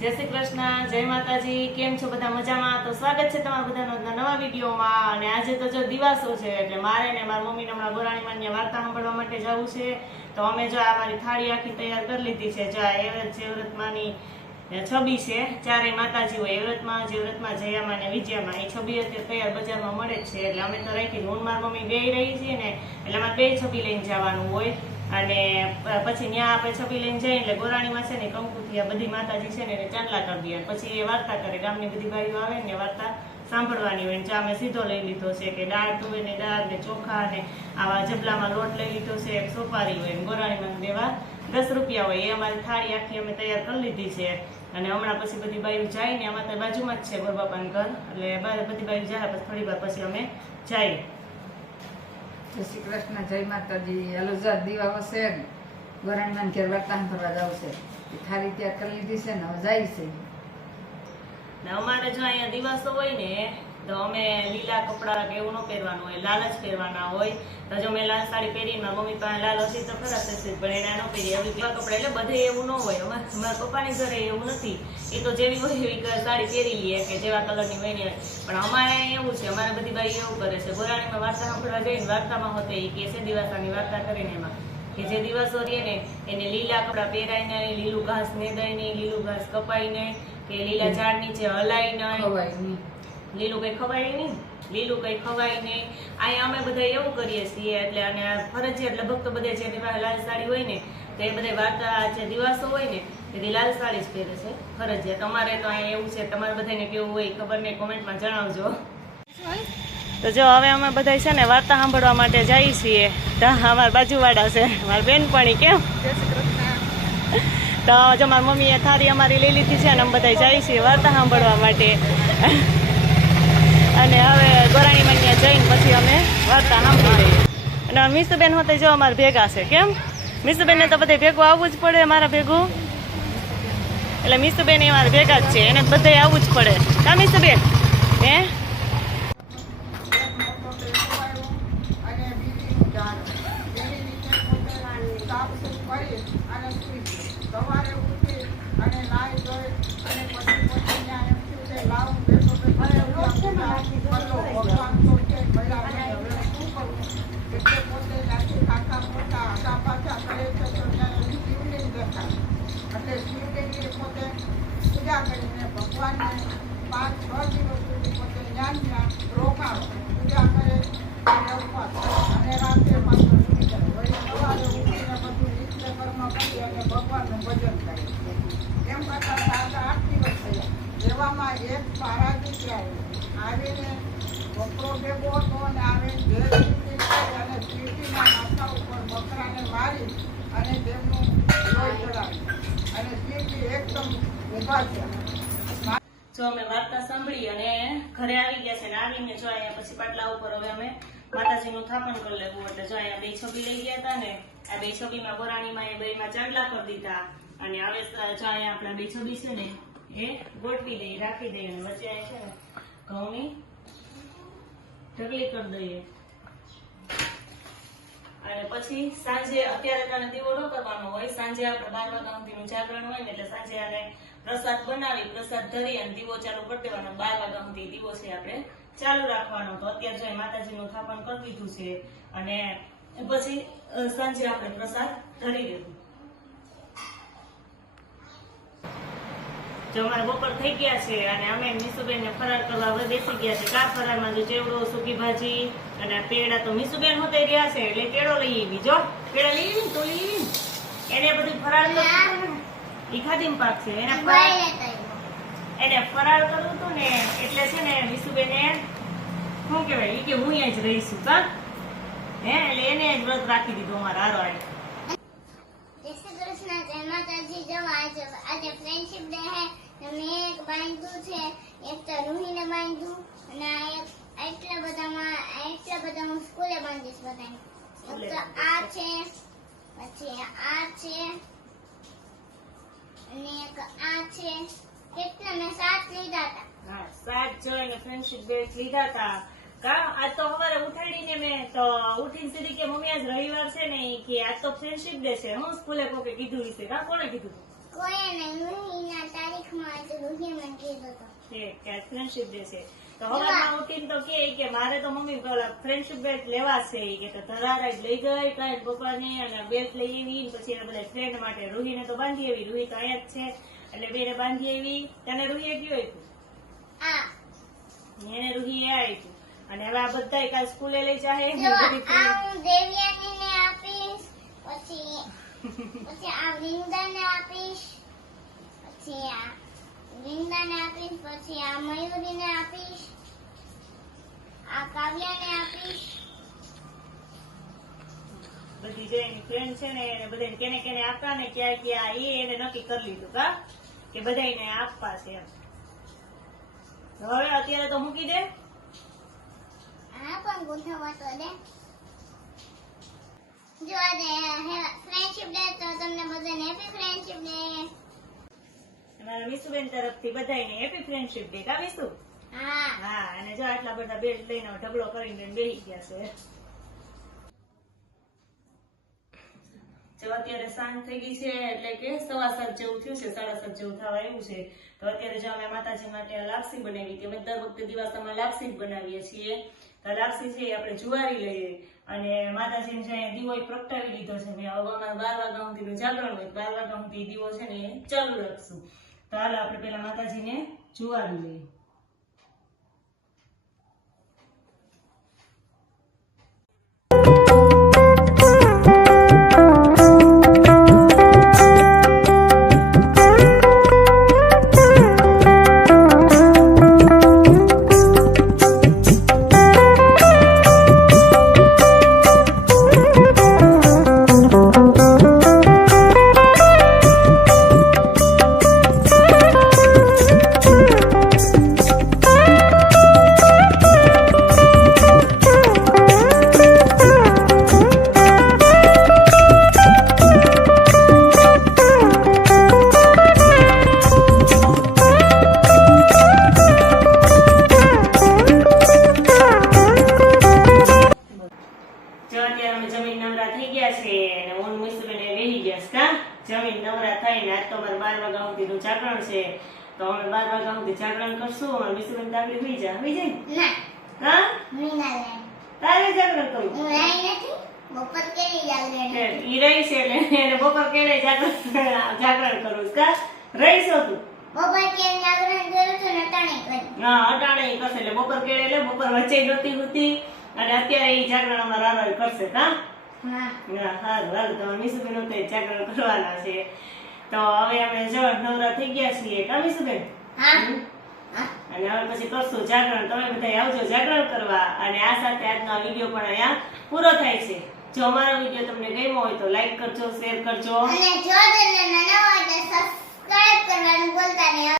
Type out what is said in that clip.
જય શ્રી કૃષ્ણ, જય માતાજી. કેમ છો બધા? મજામાં? તો સ્વાગત છે તમારા બધાનો નવા વિડીયોમાં. અને આજે તો જો દિવાસો છે એટલે મારે ને મારા મમ્મીને હમણાં ગોરાણીમાની વાર્તા સાંભળવા માટે જવું છે. તો અમે જો આ મારી થાળી આખી તૈયાર કરી લીધી છે. જો આ એવ્રતમાની છબી છે. ચારેય માતાજી હોય એવ્રતમાં, જયામાં ને વિજયામાં. એ છબી અત્યારે તૈયાર બજારમાં મળે જ છે. એટલે અમે તો રાખી હું મારી મમ્મી બે રહી છીએ ને, એટલે અમારે બે છબી લઈને જવાનું હોય. અને પછી ત્યાં આપણે છબી લઈને જઈએ એટલે ગોરાણીમાં છે ને કંકુથી આ બધી માતાજી છે ને એને ચાંદલા કરી દે. પછી એ વાર્તા કરે, ગામની બધી ભાઈઓ આવે ને વાર્તા સાંભળવાની હોય. ચા મેં સીધો લઈ લીધો છે કે દાળ, તુવેરની દાળ ને ચોખા ને આવા જબલામાં લોટ લઈ લીધો છે. સોપારી હોય ગોરાણીમાં દેવા 10 રૂપિયા હોય. એ અમારી થાળી આખી અમે તૈયાર કરી લીધી છે. અને હમણાં પછી બધી બાયું જાય ને, અમારે બાજુમાં જ છે ગોરબાપાનું ઘર, એટલે બધી બાયું જાય પછી થોડી વાર પછી અમે જઈએ. જય શ્રી કૃષ્ણ, જય માતાજી. હલો દીવા વસે ગોરાણીમાં ઘેર વાર્તા કરવા જાવ છે. થાળી તૈયાર કરી લીધી છે ને, હવે જાય છે. ને અમારે જો અહીંયા દિવાસો હોય ને તો અમે લીલા કપડા કે એવું ન પહેરવાનું હોય, લાલ જ પહેરવાના હોય. તો જો મેં લાલ સાડી પહેરી, મારા મમ્મી પાસે લાલ હતી તો ખરા થશે, પણ એને ન પહેરી. હવે કેવા કપડા એટલે બધે એવું ન હોય. અમારા પપ્પાની ઘરે એવું નથી. એ તો જેવી હોય એવી સાડી પહેરી લઈએ કે જેવા કલરની હોય ને. પણ અમારે એવું છે, અમારે બધી બાઈ એવું કરે છે. ગોરાણીમાં વાર્તા સાંભળવા જઈને વાર્તામાં હોતે એ કે છે દિવાસાની વાર્તા કરીને એમાં કે જે દિવસો રહે ને એને લીલા કપડા પહેરાય નહીં, લીલું ઘાસ નેદાય નહીં, લીલું ઘાસ કપાય નહીં, કે લીલા ઝાડ નીચે હલાય નહીં, લીલું કઈ ખવાય નહીં, લીલું કઈ ખવાય નહીં. અહીંયા અમે બધા એવું કરીએ છીએ. એટલે અને ફરજિયાત લગભગ તો બધે જેની પાસે લાલ સાડી હોય ને તો એ બધા વાર્તા જે દિવાસો હોય ને તેથી લાલ સાડી જ પહેરે છે ફરજિયાત. અમારે તો અહીંયા એવું છે. તમારે બધાને કેવું હોય ખબર નહીં, કોમેન્ટમાં જણાવજો. તો જો હવે અમે બધા છે ને વાર્તા સાંભળવા માટે જઈએ છીએ. તો અમારા બાજુવાળા છે મારા બેનપણી. કેમ? તો જો મારી મમ્મીએ થાળી અમારી લઈ લીધી છે અને અમે બધા જઈએ છીએ વાર્તા સાંભળવા માટે. અને હવે ગોરાણીમાં ત્યાં જઈને પછી અમે વાર્તા સાંભળી લઈએ. અને મીસુબેન હોતે જો અમારે ભેગા છે. કેમ? મીસુબેનને તો બધે ભેગું આવવું જ પડે મારા ભેગું. એટલે મીસુબેન એ મારા ભેગા જ છે, એને બધે આવવું જ પડે. કા મીસુબેન? હે સવારે ઉઠી અને નાઈ ધોઈ અને પછી ભગવાન તો છે પહેલા હવે શું કરું એટલે પોતે નાખી કાકા મોટા આટા પાછા કરે છે. તો શિવલિંગ દેખાય એટલે શિવલિંગની પોતે પૂજા કરીને ભગવાનને 5-6 દિવસ સુધી પોતે જ્ઞાન રોકાણો પૂજા કરે અને ઉપવાસ અને રાત્રે પાછળ સુઈ જાય. વળી સવારે ઉઠીને બધું નિત્ય કર્મ કરી અને ભગવાનનું ભજન કરે. એમ કરતા 7-8 દિવસ થયા. એવામાં એક પારા દીકરા આવીને બકરો ભેગો હતો અને આવીને ઘેર ચીટી કરી અને ચીટીના માથા ઉપર બકરાને મારી અને તેમનું લોહી ચડાવ્યું અને ચીટી એકદમ ઊભા થયા. જો અમે વાર્તા સાંભળી અને ઘરે આવી ગયા છે ને આવીને જો અહીંયા પછી પાટલા ઉપર હવે અમે માતાજીનું સ્થાપન કરી લેવું. એટલે જો અહીંયા બે છબી લઈ ગયા હતા ને, આ બે છબીમાં ગોરાણીમાં એ બેમાં ચાંદલા કરી દીધા. અને હવે જો અહીંયા આપણા બે છબી છે ને એ ગોઠવી દઈએ, રાખી દઈએ. અને વચ્ચે છે ને ઘઉંની ઢગલી કરી દઈએ. અને પછી સાંજે અત્યારે તને દીવો ન કરવાનો હોય, સાંજે આપણે 12 વાગ્યા સુધીનું જાગરણ હોય ને એટલે સાંજે આને પ્રસાદ બનાવી પ્રસાદ ધરી અને દીવો ચાલુ કરી દેવાનો. 12 વાગ્યા સુધી દીવો છે આપણે ચાલુ રાખવાનો. તો અત્યારે જો માતાજીનું સ્થાપન કરી દીધું છે અને પછી સાંજે આપણે પ્રસાદ ધરી દેવું. જો અમારે બપોર થઈ ગયા છે અને અમે મીસુબેન ને ફરાર કરવા બેસી ગયા છે. કા ફરારમાં જો ચેવડો, સૂકી ભાજી અને પેડા તો મીસુબેન હોતે રહ્યા છે એટલે પેડો લઈ આવી. જો પેડા લઈ આવી તો લઈ આવી એને બધું ફરાળ ઈ ખાધીમ પાક છે. એને ફરાળ કરવું હતું ને એટલે છે ને મીસુબેને શું કહેવાય ઈ કે હું અહીંયા જ રહીશું. કા હે એટલે એને જ વ્રત રાખી દીધું અમારા હારો આવે. જય શ્રી કૃષ્ણ, જય માતાજી. જો આજે ફ્રેન્ડશિપ ડે હે. મેં એક બાંધ્યું છે, એક તો રૂહીને બાંધ્યું અને એટલા બધામાં સ્કૂલે બાંધીશ બધાને. એક તો આ છે, પછી આ છે અને એક આ છે. કેટલા મેં 7 લીધા હતા. હા 7 જો એને ફ્રેન્ડશિપ ડે લીધા હતા. કા આજ તો સવારે ઉઠાડીને મેં તો ઉઠીને સીધી કે મમ્મી આજ રવિવાર છે ને કે આજ તો ફ્રેન્ડશિપ ડે છે. હું સ્કૂલે કોકે કીધું વિશે. કા કોણે કીધું? કોઈ નહીં, હું તારીખમાં કે ફ્રેન્ડશિપ ડે છે તો હવારમાં ઉઠીને તો કે મારે તો મમ્મી ફ્રેન્ડશિપ બેટ લેવા છે ઈ કે તો ધરારા જ લઈ ગઈ કાંઈ પપ્પાની અને બેટ લઈ આવી પછી એના બધા ફ્રેન્ડ માટે રૂહીને તો બાંધી આવી રૂહી તો અહીંયા જ છે એટલે બેને બાંધી આવી તને રૂહીએ કયો આપ્યું એને રૂહીએ આપ્યું અને હવે આ બધા કાલ સ્કૂલે લઈ જાય જો આ હું દેવ્યાનીને આપીશ પછી આ વૃંદાને આપીશ પછી આ વૃંદાને આપીશ પછી આ મયુરીને આપીશ આ કાવ્યાને આપીશ બધી જે એની ફ્રેન્ડ છે ને એને બધાને કેને કેને આપવા ને ક્યાં ક્યાં એ એને નક્કી કરી લીધું કા કે બધાને આપવા છે એમ હવે અત્યારે તો મૂકી દે આ પણ ગૂંથવા તો દે જો આજે ફ્રેન્ડશિપ ડે તો તમને બધાને હેપી ફ્રેન્ડશિપ ડે અમારા વિશુબેન તરફથી બધાને હેપી ફ્રેન્ડશિપ ડે કા વિશુ હા હા અને જો આટલા બધા બેટ લઈને ઢગલો કરીને બેસી ગયા છે જો અત્યારે સાંજ થઈ ગઈ છે એટલે કે 7:15 જેવું થયું છે 7:30 જેવું થવા આવ્યું છે તો અત્યારે જો અમે માતાજી માટે લાપસી બનાવી કે દર વખતે દિવસમાં લાપસી જ બનાવીએ છીએ તો લાપસી છે આપણે જુવારી લઈએ અને માતાજીને છે દીવો પ્રગટાવી લીધો છે મેં હવે અમારે 12 વાગ્યા સુધીનું જાગરણ હોય 12 વાગ્યા સુધી દીવો છે ને ચાલુ રાખશું તો હાલો આપણે પેલા માતાજીને જુવારી લઈએ જમીન નવરા થઈને આજ તો અમારે 12 વાગ્યા સુધીનું જાગરણ છે તો અમે 12 વાગ્યા સુધી જાગરણ કરશું અમારે વિશુબેન તાગડી હોઈ જાય ના હા મીના લે તારે જાગરણ કરવું હું રહી નથી બપોર કેવી જાગરણ ઈ રહી છે એટલે એને બપોર કેળે જાગરણ કરવું કા રહીશો તું બપોર કેવી જાગરણ કરું છું ને અટાણે કરી હા અટાણે ઈ કરશે એટલે બપોર કેળે એટલે બપોર વચ્ચે નહોતી હોતી અને અત્યારે ઈ જાગરણ અમારા રારાઈ કરશે કા હા સારું હારું તમારે વિશુબેન તો જાગરણ કરવાના છે તો હવે અમે જો નવરા થઈ ગયા છીએ કા વિશુબેન હા અને હવે પછી કરશું જાગરણ તમે બધા આવજો જાગરણ કરવા અને આ સાથે આજનો વિડીયો પણ અહીંયા પૂરો થાય છે જો અમારો વિડીયો તમને ગમ્યો હોય તો લાઈક કરજો શેર કરજો અને જો ચેનલને નવા હોય તો સબસ્ક્રાઇબ કરવાનું ભૂલતા નહીં